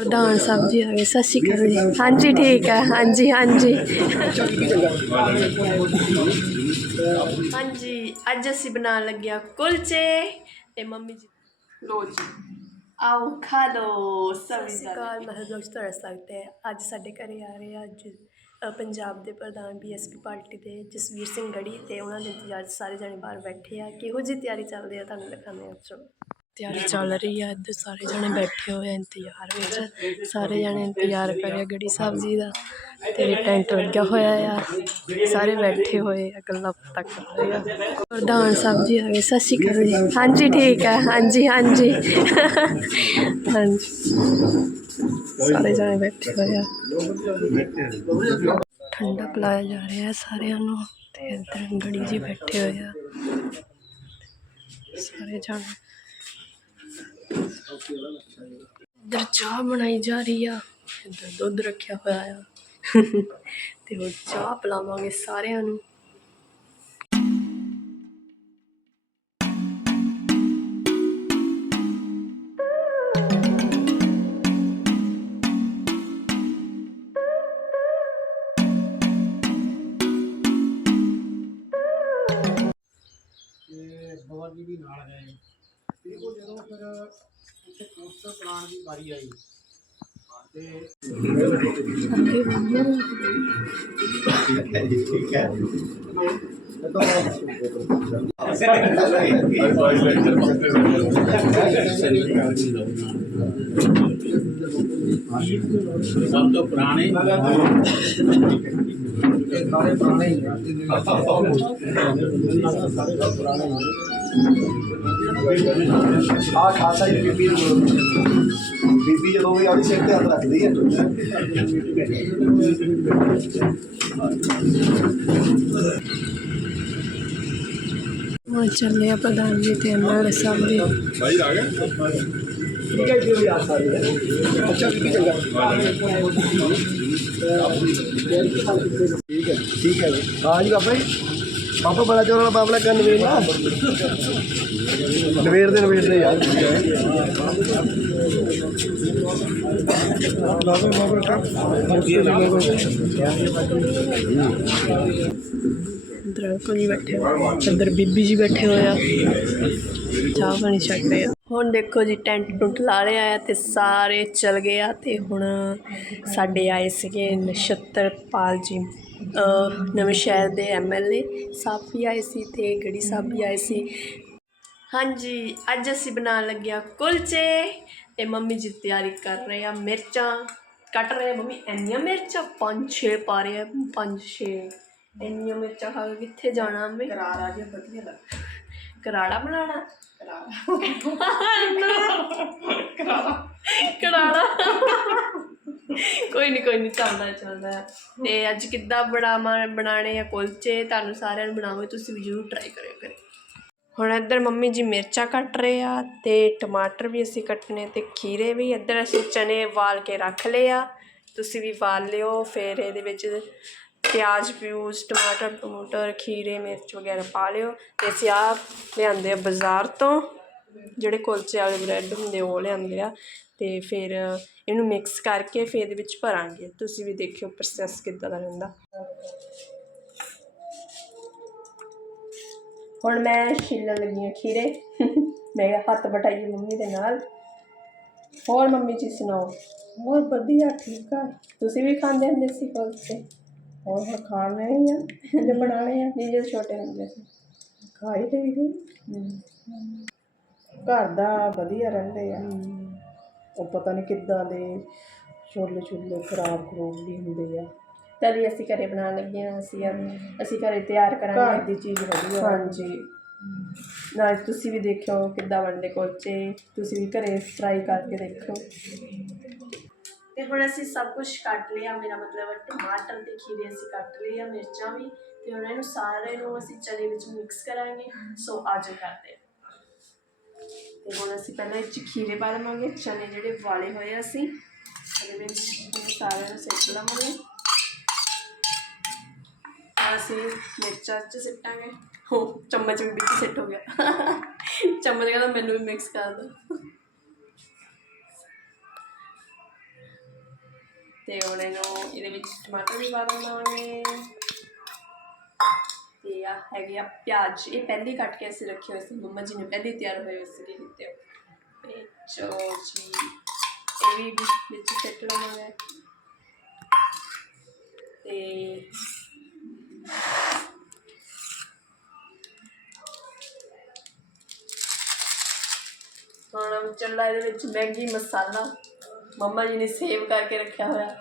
ਪ੍ਰਧਾਨ ਸਾਹਿਬ ਜੀ ਆ ਗਏ ਸਤਿ ਸ਼੍ਰੀ ਅਕਾਲ ਜੀ। ਹਾਂਜੀ ਠੀਕ ਹੈ ਹਾਂਜੀ ਹਾਂਜੀ। ਹਾਂਜੀ ਅੱਜ ਅਸੀਂ ਬਣਾਉਣ ਲੱਗਿਆ ਕੁਲਚੇ ਤੇ ਮੰਮੀ ਜੀ ਲੋ ਜੀ। ਆਓ ਖਾ ਲੋ ਸਤਿ ਸ਼੍ਰੀ ਅਕਾਲ। ਮੈਂ ਲੋਕ ਤੁਹਾਡਾ ਸਵਾਗਤ ਹੈ। ਅੱਜ ਸਾਡੇ ਘਰੇ ਆ ਰਹੇ ਆ ਅੱਜ ਪੰਜਾਬ ਦੇ ਪ੍ਰਧਾਨ ਬੀਐਸਪੀ ਪਾਰਟੀ ਦੇ ਜਸਵੀਰ ਸਿੰਘ ਗੜੀ ਤੇ ਉਹਨਾਂ ਦੇ ਇੰਤਜ਼ਾਰ 'ਚ ਸਾਰੇ ਜਣੇ ਬਾਹਰ ਬੈਠੇ ਆ। ਕਿਹੋ ਜਿਹੀ ਤਿਆਰੀ ਚੱਲ ਰਹੀ ਆ? ਤੁਹਾਨੂੰ ਦਿਖਾਉਂਦੇ ਆ ਚਲੋ। ਤਿਆਰੀ ਚੱਲ ਰਹੀ ਆ, ਇੱਧਰ ਸਾਰੇ ਜਣੇ ਬੈਠੇ ਹੋਏ ਆ ਇੰਤਜ਼ਾਰ ਵਿੱਚ। ਸਾਰੇ ਜਣੇ ਇੰਤਜ਼ਾਰ ਕਰ ਰਹੇ ਆ ਗੜੀ ਸਾਹਿਬ ਜੀ ਦਾ ਤੇ ਟੈਂਟ ਲੱਗਿਆ ਹੋਇਆ ਆ। ਸਾਰੇ ਬੈਠੇ ਹੋਏ ਆ, ਗੱਲਾਂ ਬਾਤਾਂ ਕਰ ਰਹੇ ਆ। ਪ੍ਰਧਾਨ ਸਾਹਿਬ ਜੀ ਆ ਗਏ, ਸਤਿ ਸ਼੍ਰੀ ਅਕਾਲ ਜੀ। ਹਾਂਜੀ, ਠੀਕ ਹੈ ਹਾਂਜੀ ਹਾਂਜੀ। ਹਾਂਜੀ। ਸਾਰੇ ਜਣੇ ਬੈਠੇ ਹੋਏ ਆ। ਠੰਡਾ ਪਿਲਾਇਆ ਜਾ ਰਿਹਾ ਹੈ ਸਾਰਿਆਂ ਨੂੰ ਤੇ ਇੱਧਰ ਗੜੀ ਜੀ ਬੈਠੇ ਹੋਏ ਆ। ਸਾਰੇ ਜਣੇ ਇਧਰ ਚਾਹ ਬਣਾਈ ਜਾ ਰਹੀ ਆ। ਇੱਧਰ ਦੁੱਧ ਰੱਖਿਆ ਹੋਇਆ ਆ। ਤੇ ਉਹ ਚਾਹ ਪਿਲਾਵਾਂਗੇ ਸਾਰਿਆਂ ਨੂੰ। ਬਾਬਾ ਜੀ ਵੀ ਨਾਲ ਗਏ। ਤੇ ਉਹ ਜਦੋਂ ਫਿਰ ਉੱਥੇ ਪੋਸਟਰ ਬਣਾਉਣ ਦੀ ਵਾਰੀ ਆਈ ਸਭ ਤੋਂ ਪੁਰਾਣੇ ਸਾਰੇ ਪੁਰਾਣੇ ਸਾਰੇ ਪੁਰਾਣੇ ਆ ਖਾਸਾ ਜੀ ਬੀਬੀ ਨੂੰ ਬੀਬੀ ਜਦੋਂ ਵੀ ਆਉਂਦੀ ਸਿਰ ਤੇ ਹੱਥ ਰੱਖਦੀ ਹੈ। ਹੁਣ ਚੱਲੇ ਆ ਪ੍ਰਧਾਨ ਜੀ ਤੇ ਐਮਐਲਏ ਸਾਹਿਬ ਜੀ ਠੀਕ ਹੈ ਜੀ ਵੀ ਆ ਸਕਦੇ ਹੈ। ਅੱਛਾ ਬੀਬੀ ਚੰਗਾ। ਠੀਕ ਹੈ ਠੀਕ ਹੈ ਜੀ। ਹਾਂ ਜੀ ਬਾਬਾ ਜੀ। ਬਾਬਾ ਬੜਾ ਚੋਰ ਵਾਲਾ ਬਾਬਲਾ ਕੰਨ ਵੇਲ ਨਾ ਨਵੇੜ ਦੇ ਨਵੇੜ ਦੇ ਯਾਰ ਬਾਬਾ ਬਾਬਾ ਕਾ ਇੱਧਰ ਅੰਕਲ ਜੀ ਬੈਠੇ ਹੋਏ ਇੱਧਰ ਬੀਬੀ ਜੀ ਬੈਠੇ ਹੋਏ ਆ ਚਾਹ ਪਾਣੀ ਛਕ ਰਹੇ ਆ ਹੁਣ ਦੇਖੋ ਜੀ, ਟੈਂਟ ਟੁੰਟ ਲਾ ਲਿਆ ਆ ਤੇ ਸਾਰੇ ਚਲ ਗਏ ਆ ਤੇ ਹੁਣ ਸਾਡੇ ਆਏ ਸੀਗੇ ਨਛੱਤਰ ਪਾਲ ਜੀ ਨਵੇਂ ਸ਼ਹਿਰ ਦੇ ਐਮਐਲਏ ਸਾਹਿਬ ਵੀ ਆਏ ਸੀ ਤੇ ਗੜੀ ਸਾਹਿਬ ਵੀ ਆਏ ਸੀ। ਹਾਂਜੀ, ਅੱਜ ਅਸੀਂ ਬਣਾਉਣ ਲੱਗੇ ਆ ਕੁਲਚੇ ਤੇ ਮੰਮੀ ਜੀ ਤਿਆਰੀ ਕਰ ਰਹੇ ਆ ਮਿਰਚਾਂ। ਕੱਟ ਰਹੇ ਆ ਮੰਮੀ, ਇੰਨੀਆਂ ਮਿਰਚਾਂ? ਪੰਜ ਛੇ ਪਾ ਰਹੇ ਆ, ਪੰਜ ਛੇ। ਇੰਨੀਆਂ ਮਿਰਚਾਂ ਖਾ ਕੇ ਕਿੱਥੇ ਜਾਣਾ ਮੈਂ ਕਰਾਰਾ ਜਿਹਾ ਵਧੀਆ ਲੱਗ ਕਰਾੜਾ ਬਣਾਉਣਾ? ਕਰਾੜਾ ਕਰਾੜਾ ਕੋਈ ਨਹੀਂ ਕੋਈ ਨਹੀਂ ਚੱਲਦਾ ਚੱਲਦਾ ਹੈ। ਤੇ ਅੱਜ ਕਿੱਦਾਂ ਬਣਾਵਾਂ ਬਣਾਣੇ ਆ ਕੁਲਚੇ? ਤੁਹਾਨੂੰ ਸਾਰਿਆਂ ਨੂੰ ਬਣਾਵੇ ਤੁਸੀਂ ਵੀ ਜ਼ਰੂਰ ਟਰਾਈ ਕਰਿਓ ਕਰੇ ਹੁਣ ਇੱਧਰ ਮੰਮੀ ਜੀ ਮਿਰਚਾਂ ਕੱਟ ਰਹੇ ਆ ਤੇ ਟਮਾਟਰ ਵੀ ਅਸੀਂ ਕੱਟਨੇ ਤੇ ਖੀਰੇ ਵੀ। ਇੱਧਰ ਅਸੀਂ ਚਨੇ ਵਾਲ ਕੇ ਰੱਖ ਲਏ ਆ। ਤੁਸੀਂ ਵੀ ਵਾਲ ਲਿਓ, ਫਿਰ ਇਹਦੇ ਵਿੱਚ ਪਿਆਜ਼ ਪਿਊਜ਼, ਟਮਾਟਰ, ਟਮੂਟਰ, ਖੀਰੇ, ਮਿਰਚ ਵਗੈਰਾ ਪਾ ਲਿਓ ਤੇ ਅਸੀਂ ਆ ਲਿਆਂਦੇ ਆ ਬਾਜ਼ਾਰ ਤੋਂ। ਜਿਹੜੇ ਕੁਲਚੇ ਵਾਲੇ ਬ੍ਰੈਡ ਹੁੰਦੇ ਉਹ ਲਿਆਂਦੇ ਆ ਤੇ ਫਿਰ ਇਹਨੂੰ ਮਿਕਸ ਕਰਕੇ ਫਿਰ ਇਹਦੇ ਵਿੱਚ ਭਰਾਂਗੇ। ਤੁਸੀਂ ਵੀ ਦੇਖਿਓ ਪ੍ਰੋਸੈਸ ਕਿੱਦਾਂ ਦਾ ਰਹਿੰਦਾ। ਹੁਣ ਮੈਂ ਛਿੱਲਣ ਲੱਗੀ ਹਾਂ ਖੀਰੇ। ਮੈਂ ਹੱਥ ਬਟਾਈਏ ਮੰਮੀ ਦੇ ਨਾਲ। ਹੋਰ ਮੰਮੀ ਜੀ ਸੁਣਾਓ? ਬਹੁਤ ਵਧੀਆ, ਠੀਕ ਆ। ਤੁਸੀਂ ਵੀ ਖਾਂਦੇ ਹੁੰਦੇ ਸੀ ਕੁਲਚੇ? ਹੋਰ ਹੁਣ ਖਾਣੇ ਹੀ ਆ ਜੇ ਬਣਾਣੇ ਆ? ਨਹੀਂ ਜਦੋਂ ਛੋਟੇ ਹੁੰਦੇ ਸੀ। ਖਾਈ ਦੇ ਵੀ ਘਰ ਦਾ ਵਧੀਆ ਰਹਿੰਦੇ ਆ। ਉਹ ਪਤਾ ਨਹੀਂ ਕਿੱਦਾਂ ਦੇ ਛੋਲੇ ਛੋਲੇ ਖਰਾਬ ਖਰੂਬ ਵੀ ਹੁੰਦੇ ਆ। ਤਦ ਅਸੀਂ ਘਰੇ ਬਣਾਉਣ ਲੱਗੇ ਹਾਂ ਅਸੀਂ ਅਸੀਂ ਘਰੇ ਤਿਆਰ ਘਰ ਕਰਾਂਗੇ ਦੀ ਚੀਜ਼ ਵਧੀਆ ਹਾਂਜੀ। ਨਾਲ ਤੁਸੀਂ ਵੀ ਦੇਖਿਓ ਕਿੱਦਾਂ ਬਣਦੇ ਕੁਲਚੇ। ਤੁਸੀਂ ਵੀ ਘਰੇ ਟਰਾਈ ਕਰਕੇ ਦੇਖੋ ਤੇ ਹੁਣ ਅਸੀਂ ਸਭ ਕੁਝ ਕੱਟ ਲਿਆ, ਮੇਰਾ ਮਤਲਬ ਟਮਾਟਰ ਤੇ ਖੀਰੇ ਅਸੀਂ ਕੱਟ ਲਏ ਮਿਰਚਾਂ ਵੀ ਤੇ ਹੁਣ ਇਹਨੂੰ ਸਾਰੇ ਨੂੰ ਅਸੀਂ ਚਨੇ ਵਿੱਚ ਮਿਕਸ ਕਰਾਂਗੇ। ਸੋ ਆਜੋ ਕਰਦੇ ਤੇ ਹੁਣ ਅਸੀਂ ਪਹਿਲਾਂ ਇਹ 'ਚ ਖੀਰੇ ਪਾ ਲਵਾਂਗੇ, ਚਨੇ ਜਿਹੜੇ ਵਾਲੇ ਹੋਏ ਅਸੀਂ ਇਹਦੇ ਵਿੱਚ ਇਹਨੂੰ ਸਾਰਿਆਂ ਨੂੰ ਸਿੱਟ ਲਵਾਂਗੇ। ਅਸੀਂ ਮਿਰਚਾਂ 'ਚ ਸਿੱਟਾਂਗੇ। ਹੋ, ਚਮਚ ਵੀ ਵਿੱਚ ਸਿੱਟ ਹੋ ਗਿਆ। ਚਮਚ ਕਹਿੰਦਾ ਮੈਨੂੰ ਵੀ ਮਿਕਸ ਕਰ ਦੋ। ਤੇ ਹੁਣ ਇਹਨੂੰ ਇਹਦੇ ਵਿੱਚ ਟਮਾਟਰ ਵੀ ਪਾ ਦੇਵਾਂਗੇ। ਤੇ ਆ ਹੈਗੇ ਆ ਪਿਆਜ਼। ਇਹ ਪਹਿਲੇ ਕੱਟ ਕੇ ਅਸੀਂ ਰੱਖੇ ਹੋਏ ਸੀ। ਮੰਮਾ ਜੀ ਨੇ ਪਹਿਲੇ ਤਿਆਰ ਹੋਏ ਹੋਏ ਸੀ ਕੀਤੇ। ਤੇ ਚਲੋ ਜੀ, ਇਹ ਵੀ ਵਿੱਚ ਸੈੱਟ ਲਵਾਂਗੇ ਤੇ ਹੁਣ ਚੱਲਾ ਇਹਦੇ ਵਿੱਚ ਮੈਗੀ ਮਸਾਲਾ। ਮੰਮਾ ਜੀ ਨੇ ਸੇਵ ਕਰਕੇ ਰੱਖਿਆ ਹੋਇਆ।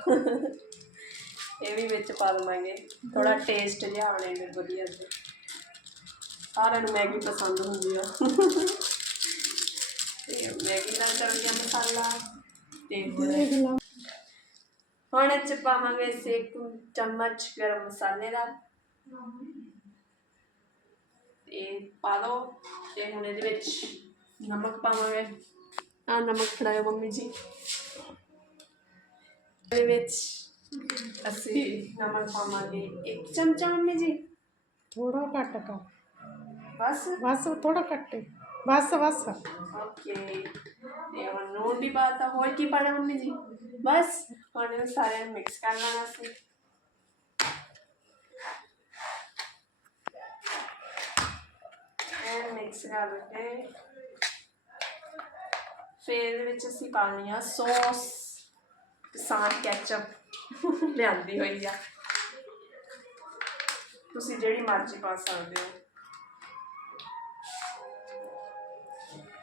ਇਹ ਵੀ ਵਿੱਚ ਪਾ ਦਵਾਂਗੇ ਥੋੜਾ ਟੇਸਟ ਜਿਹਾ ਆਉਣੇ ਵਧੀਆ ਜਿਹਾ। ਸਾਰਿਆਂ ਨੂੰ ਮੈਗੀ ਪਸੰਦ ਹੁੰਦੀ ਆ। ਤੇ ਮੈਗੀ ਨਾਲ ਗਿਆ ਮਸਾਲਾ ਤੇ ਹੁਣ ਹੁਣ ਇਹ 'ਚ ਪਾਵਾਂਗੇ ਸੇਕ ਚਮਚ ਗਰਮ ਮਸਾਲੇ ਦਾ। ਤੇ ਪਾ ਦੋ। ਤੇ ਹੁਣ ਇਹਦੇ ਵਿੱਚ ਨਮਕ ਪਾਵਾਂਗੇ। ਆ ਨਮਕ ਫੜਾਇਓ ਮੰਮੀ ਜੀ। ਵਿੱਚ ਅਸੀਂ ਨਮਕ ਪਾਵਾਂਗੇ ਇੱਕ ਚਮਚਾ ਮੰਮੀ ਜੀ ਥੋੜਾ ਘੱਟ ਕਰ ਬਸ ਬਸ ਥੋੜਾ ਘੱਟ ਬਸ ਬਸ ਓਕੇ ਤੇ ਹੁਣ ਨੂਨ ਵੀ ਪਾਤਾ ਹੋਰ ਕੀ ਪਾਣਾ ਮੰਮੀ ਜੀ ਬਸ ਹੁਣ ਸਾਰਿਆਂ ਨੂੰ ਮਿਕਸ ਕਰ ਲੈਣਾ ਸੀ ਇਹ ਮਿਕਸ ਕਰ ਕੇ ਫਿਰ ਇਹਦੇ ਵਿੱਚ ਅਸੀਂ ਪਾਣੀ ਆ ਸੌਸ ਕਿਸਾਨ ਕੈਚਅਪ ਲਿਆਂਦੀ ਹੋਈ ਆ। ਤੁਸੀਂ ਜਿਹੜੀ ਮਰਜ਼ੀ ਪਾ ਸਕਦੇ ਹੋ।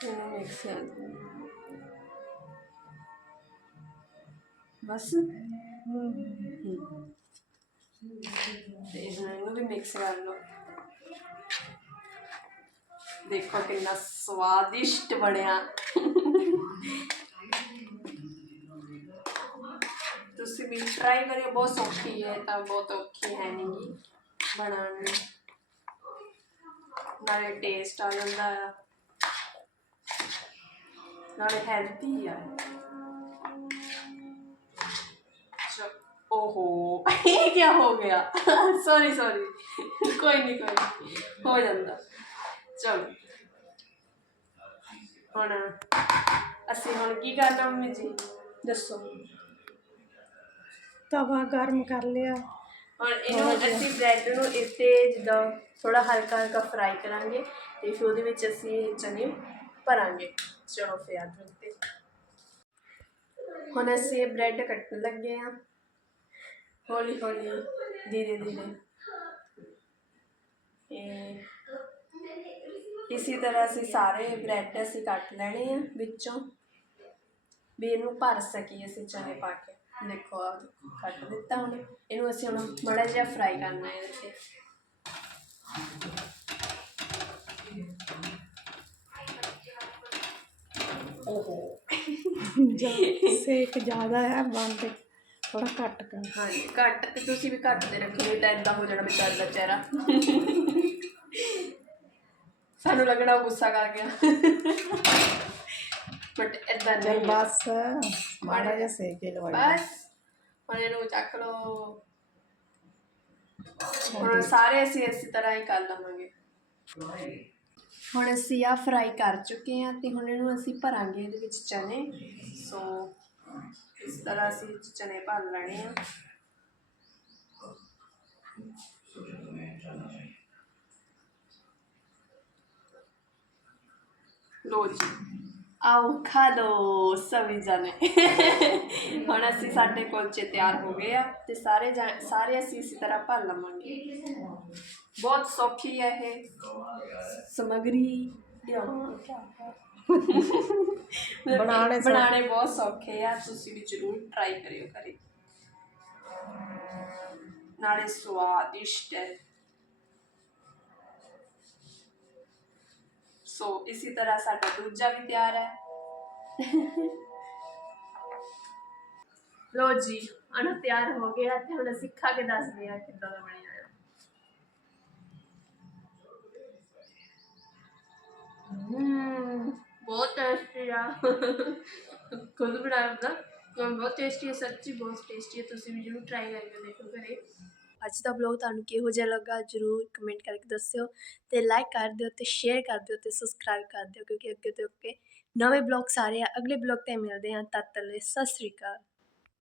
ਇਹਨੂੰ ਮਿਕਸ ਕਰ ਦਿਓ। ਬਸ। ਤੇ ਇਹਨੂੰ ਵੀ ਮਿਕਸ ਕਰ ਲਓ। ਦੇਖੋ ਕਿੰਨਾ ਸਵਾਦਿਸ਼ਟ ਬਣਿਆ। ਤੁਸੀਂ ਵੀ ਟਰਾਈ ਕਰਿਓ ਬਹੁਤ ਸੌਖੀ ਹੈ ਤਾਂ ਬਹੁਤ ਔਖੀ ਹੈ ਨਹੀਂ ਬਣਾਉਣ ਨੂੰ ਨਾਲੇ ਟੇਸਟ ਆ ਜਾਂਦਾ। ਆ ਨਾਲੇ ਹੈਲਥੀ ਆ। ਚਲ ਓਹੋ ਇਹ ਕੀ ਹੋ ਗਿਆ? ਸੌਰੀ ਸੌਰੀ ਕੋਈ ਨਹੀਂ ਕੋਈ ਨੀ, ਹੋ ਜਾਂਦਾ। ਹੁਣ ਅਸੀਂ ਹੁਣ ਕੀ ਕਰਨਾ ਮੰਮੀ ਜੀ? ਦੱਸੋ। ਤਵਾ ਗਰਮ ਕਰ ਲਿਆ। ਹੁਣ ਇਹਨੂੰ ਅਸੀਂ ਬ੍ਰੈਡ ਨੂੰ ਇਸ ਤੇ ਜਿੱਦਾਂ ਥੋੜਾ ਹਲਕਾ ਹਲਕਾ ਫਰਾਈ ਕਰਾਂਗੇ ਤੇ ਫਿਰ ਉਹਦੇ ਵਿੱਚ ਅਸੀਂ ਇਹ ਚਨੇ ਭਰਾਂਗੇ। ਚਲੋ ਫਿਰ ਆਦ ਤੇ ਹੁਣ ਅਸੀਂ ਇਹ ਬ੍ਰੈਡ ਕੱਟਣ ਲੱਗੇ ਆ ਹੌਲੀ ਹੌਲੀ, ਧੀਰੇ ਧੀਰੇ। ਇਹ ਇਸੇ ਤਰ੍ਹਾਂ ਅਸੀਂ ਸਾਰੇ ਬ੍ਰੈਡ ਅਸੀਂ ਕੱਟ ਲੈਣੇ ਆ ਵਿੱਚੋਂ। ਵੀ ਇਹਨੂੰ ਭਰ ਸਕੀਏ ਅਸੀਂ ਚਨੇ ਪਾ ਕੇ। ਦੇਖੋ ਆ ਕੱਟ ਦਿੱਤਾ ਹੁਣ ਇਹਨੂੰ ਅਸੀਂ ਹੁਣ ਮਾੜਾ ਜਿਹਾ ਫਰਾਈ ਕਰਨਾ ਹੈ ਇਹਦੇ ਤੇ। ਓਹੋ। ਸੇਕ ਜ਼ਿਆਦਾ ਹੈ ਬੰਦ ਥੋੜਾ ਘੱਟ ਕਰ। ਹਾਂਜੀ ਘੱਟ ਤੇ ਤੁਸੀਂ ਵੀ ਘੱਟ ਦੇ ਤਾਂ ਇਦਾਂ ਹੋ ਜਾਣਾ ਵਿਚਾਰ ਦਾ ਚਿਹਰਾ। ਸਾਨੂੰ ਲੱਗਣਾ ਉਹ ਗੁੱਸਾ ਕਰ ਗਿਆ। ਬਟ ਇਦਾਂ ਚਲ ਨਹੀਂ ਬਸ ਮਾੜਾ ਜਿਹਾ ਸੇਕ ਹੀ ਲਵਾਈ ਬਸ ਹੁਣ ਇਹਨੂੰ ਚੱਕ ਲਓ ਹੁਣ ਸਾਰੇ ਅਸੀਂ ਇਸੇ ਤਰ੍ਹਾਂ ਹੀ ਕਰ ਲਵਾਂਗੇ ਹੁਣ ਅਸੀਂ ਆ ਫਰਾਈ ਕਰ ਚੁੱਕੇ ਹਾਂ ਤੇ ਹੁਣ ਇਹਨੂੰ ਅਸੀਂ ਭਰਾਂਗੇ ਇਹਦੇ ਵਿੱਚ ਚਨੇ ਸੋ ਇਸ ਤਰ੍ਹਾਂ ਅਸੀਂ ਚਨੇ ਭਰ ਲੈਣੇ ਆ ਲੋ ਜੀ ਆਓ ਖਾ ਲੋ ਸਭੀ ਜਣੇ ਹੁਣ ਅਸੀਂ ਸਾਡੇ ਕੁਲਚੇ ਤਿਆਰ ਹੋ ਗਏ ਆ ਤੇ ਸਾਰੇ ਜਾ- ਸਾਰੇ ਅਸੀਂ ਇਸੇ ਤਰ੍ਹਾਂ ਭਰ ਲਵਾਂਗੇ। ਬਹੁਤ ਸੌਖੀ ਹੈ ਇਹ। ਸਮਗਰੀ। ਬਣਾਉਣੇ ਸੌਖੇ। ਬਣਾਉਣੇ ਬਹੁਤ ਸੌਖੇ ਆ। ਤੁਸੀਂ ਵੀ ਜ਼ਰੂਰ ਟਰਾਈ ਕਰਿਓ ਕਰੇ ਨਾਲੇ ਸਵਾਦਿਸ਼ਟ ਹੈ। ਸੋ ਇਸੇ ਤਰ੍ਹਾਂ ਸਾਡਾ ਦੂਜਾ ਵੀ ਤਿਆਰ ਹੈ। ਲੋ ਜੀ ਅਣਾ ਤਿਆਰ ਹੋ ਗਿਆ। ਤੇ ਹੁਣ ਅਸੀਂ ਖਾ ਕੇ ਦੱਸਦੇ ਆ ਕਿੱਦਾਂ ਦਾ ਬਣਿਆ ਆ ਹਮ ਬਹੁਤ ਟੇਸਟੀ ਆ। ਖੁਦ ਬਣਾਇਆ ਹੁੰਦਾ। ਬਹੁਤ ਟੇਸਟੀ ਹੈ, ਸੱਚੀ ਬਹੁਤ ਟੇਸਟੀ ਹੈ। ਤੁਸੀਂ ਵੀ ਜ਼ਰੂਰ ਟਰਾਈ ਕਰਕੇ ਦੇਖੋ ਘਰੇ। ਅੱਜ ਦਾ ਬਲੌਗ ਤੁਹਾਨੂੰ ਕਿਹੋ ਜਿਹਾ ਲੱਗਾ ਜਰੂਰ ਕਮੈਂਟ ਕਰਕੇ ਦੱਸਿਓ ਤੇ ਲਾਈਕ ਕਰ ਦਿਓ ਤੇ ਸ਼ੇਅਰ ਕਰ ਦਿਓ ਤੇ ਸਬਸਕ੍ਰਾਈਬ ਕਰ ਦਿਓ ਕਿਉਂਕਿ ਅੱਗੇ ਤੋਂ ਅੱਗੇ ਨਵੇਂ ਬਲੌਗ ਸਾਰੇ ਆ, ਅਗਲੇ ਬਲੌਗ ਤੇ ਮਿਲਦੇ ਹਾਂ, ਤਦ ਤੱਕ ਲਈ ਸਤਿ ਸ੍ਰੀ ਅਕਾਲ।